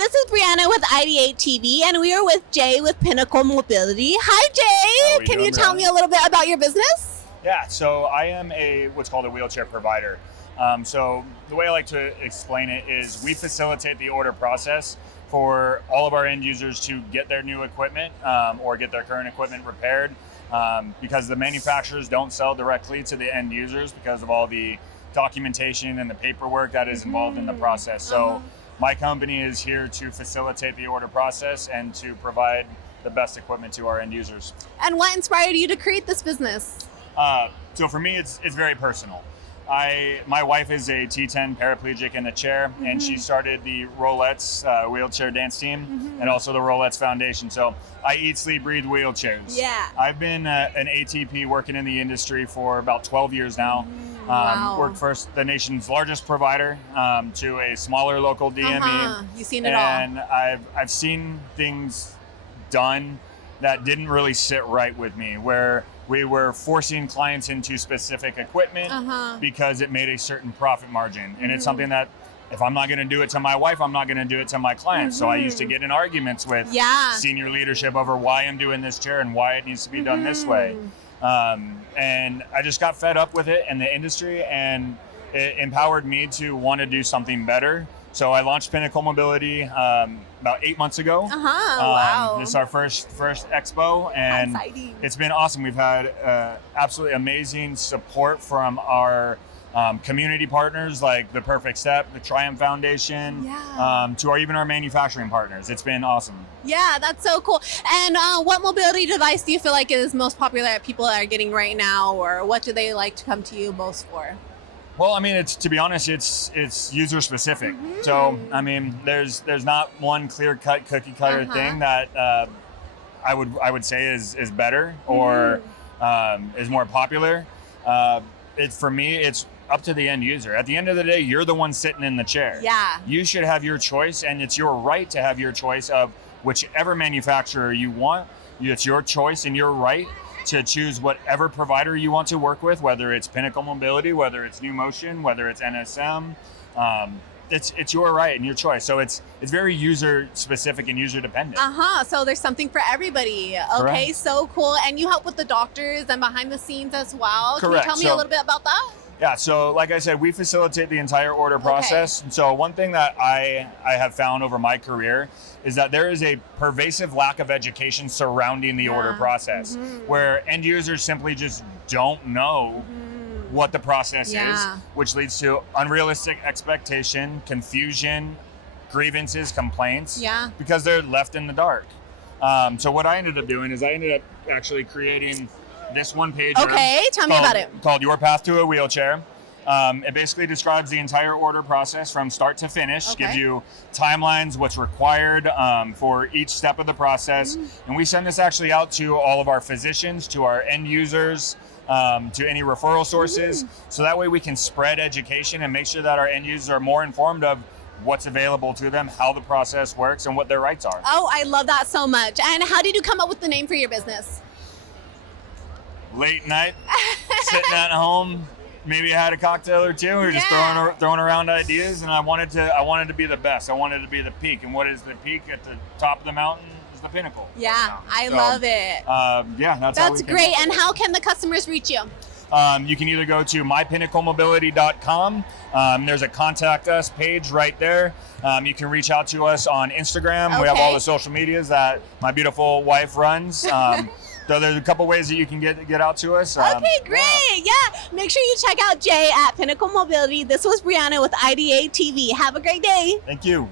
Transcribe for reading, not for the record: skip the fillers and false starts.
this is Brianna with IdeateTV, and we are with Jay with Pinnacle Mobility. Hi, Jay. Can you tell me a little bit about your business? Yeah, so I am what's called a wheelchair provider. So the way I like to explain it is we facilitate the order process for all of our end users to get their new equipment or get their current equipment repaired because the manufacturers don't sell directly to the end users because of all the documentation and the paperwork that is involved in the process. So my company is here to facilitate the order process and to provide the best equipment to our end users. And what inspired you to create this business? So for me, it's very personal. My wife is a T10 paraplegic in the chair, and she started the Rolettes wheelchair dance team and also the Rolettes Foundation. So I eat, sleep, breathe wheelchairs. Yeah. I've been an ATP working in the industry for about 12 years now. Wow. Worked for the nation's largest provider to a smaller local DME. You've seen it all. And I've seen things done that didn't really sit right with me, where we were forcing clients into specific equipment because it made a certain profit margin. And it's something that if I'm not going to do it to my wife, I'm not going to do it to my clients. So I used to get in arguments with senior leadership over why I'm doing this chair and why it needs to be done this way. And I just got fed up with it and the industry, and it empowered me to want to do something better. So I launched Pinnacle Mobility about 8 months ago. Wow. This is our first Expo, and it's been awesome. We've had absolutely amazing support from our community partners like the Perfect Step, the Triumph Foundation, to even our manufacturing partners. It's been awesome. Yeah, that's so cool. And what mobility device do you feel like is most popular that people are getting right now, or what do they like to come to you most for? Well, I mean, to be honest, it's user specific. So, I mean, there's not one clear cut cookie cutter thing that I would say is better or is more popular. For me, it's up to the end user. At the end of the day, you're the one sitting in the chair. Yeah. You should have your choice, and it's your right to have your choice of whichever manufacturer you want. It's your choice and your right to choose whatever provider you want to work with, whether it's Pinnacle Mobility, whether it's New Motion, whether it's NSM. It's your right and your choice. So it's very user specific and user dependent. So there's something for everybody. Okay, Correct. So cool. And you help with the doctors and behind the scenes as well. Correct. Can you tell me a little bit about that? Yeah, so like I said, we facilitate the entire order process. So one thing that I have found over my career is that there is a pervasive lack of education surrounding the order process, where end users simply just don't know what the process is, which leads to unrealistic expectation, confusion, grievances, complaints, because they're left in the dark. So what I ended up doing is I ended up actually creating this one page. Okay, tell me about it. Called Your Path to a Wheelchair. It basically describes the entire order process from start to finish, gives you timelines, what's required for each step of the process. And we send this actually out to all of our physicians, to our end users, to any referral sources. So that way we can spread education and make sure that our end users are more informed of what's available to them, how the process works, and what their rights are. Oh, I love that so much. And how did you come up with the name for your business? Late night, sitting at home, maybe I had a cocktail or two. We were just throwing around ideas, and I wanted to be the best. I wanted to be the peak, and what is the peak at the top of the mountain is the pinnacle. Yeah, I love it. That's great. And how can the customers reach you? You can either go to mypinnaclemobility.com. There's a contact us page right there. You can reach out to us on Instagram. We have all the social medias that my beautiful wife runs. So there's a couple ways that you can get out to us. Okay, great. Yeah. Make sure you check out Jay at Pinnacle Mobility. This was Brianna with IdeateTV. Have a great day. Thank you.